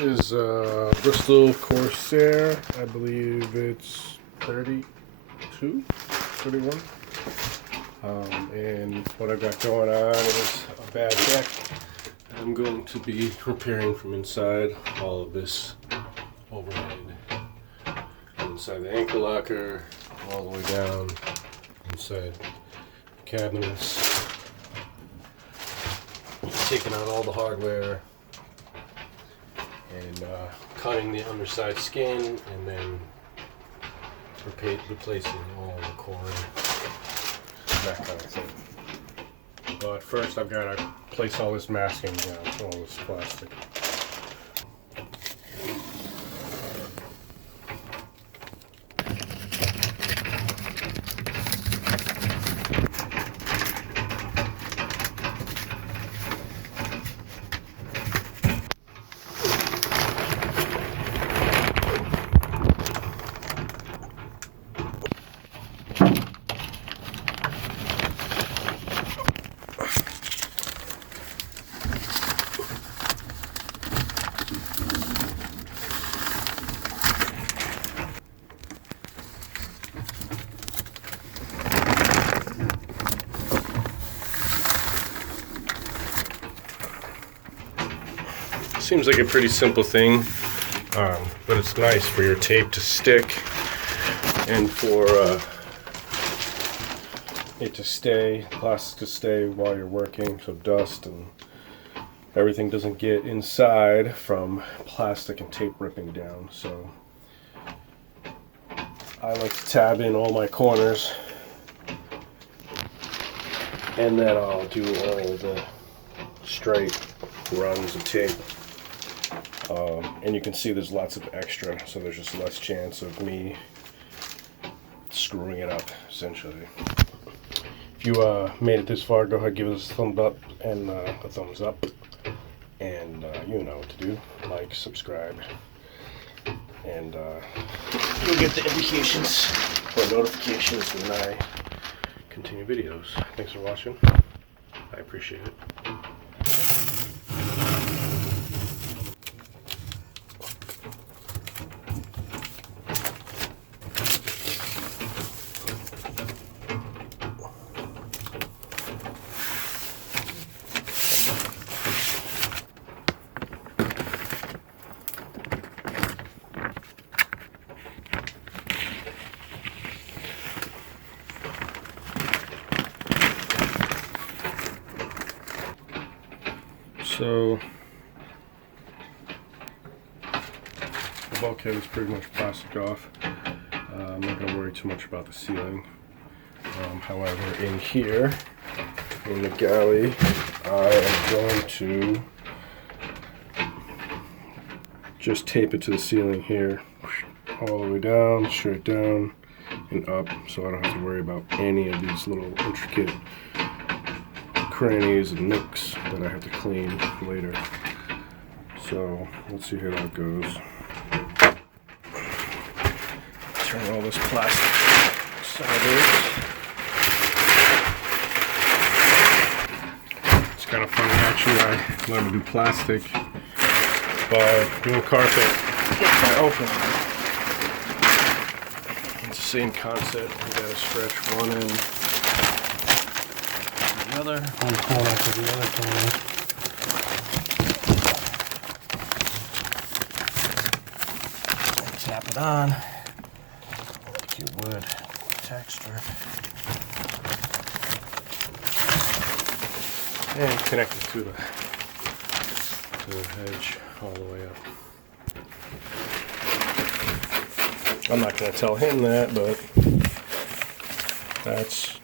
is Bristol Corsair. I believe it's 32, 31. And what I've got going on is a bad deck. I'm going to be repairing from inside all of this overhead. Inside the ankle locker, all the way down, inside cabinets. Taking out all the hardware and cutting the underside skin, and then replacing all the core, that kind of thing. But first I've got to place all this masking down, all this plastic. Seems like a pretty simple thing, but it's nice for your tape to stick and for it to stay, plastic to stay while you're working, so dust and everything doesn't get inside from plastic and tape ripping down. So I like to tab in all my corners, and then I'll do all the straight runs of tape. And you can see there's lots of extra, so there's just less chance of me screwing it up, essentially. If you made it this far, go ahead, give us a thumbs up and a thumbs up. And you know what to do. Like, subscribe, and you'll get the indications or notifications when I continue videos. Thanks for watching. I appreciate it. So the bulkhead is pretty much plastic off. I'm not going to worry too much about the ceiling. However, in here, in the galley, I am going to just tape it to the ceiling here, all the way down, straight down, and up, so I don't have to worry about any of these little intricate crannies and nooks that I have to clean later. So let's see how that goes. Turn all this plastic sideways. It's kind of funny, actually. I learned to do plastic by doing carpet by open. It's the same concept. You gotta stretch one end to the other, one corner to the other corner. Tap it on like you would texture, and connect it to the hedge all the way up. I'm not going to tell him that, but that's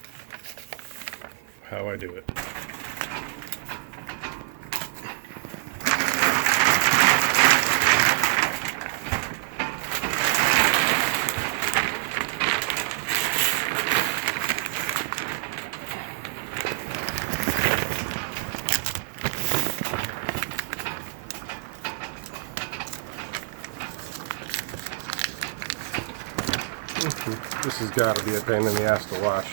how I do it. This has got to be a pain in the ass to wash.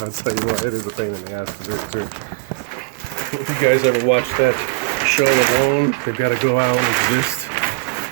I'll tell you what, it is a pain in the ass to do too. If you guys ever watched that show alone, they've got to go out and exist.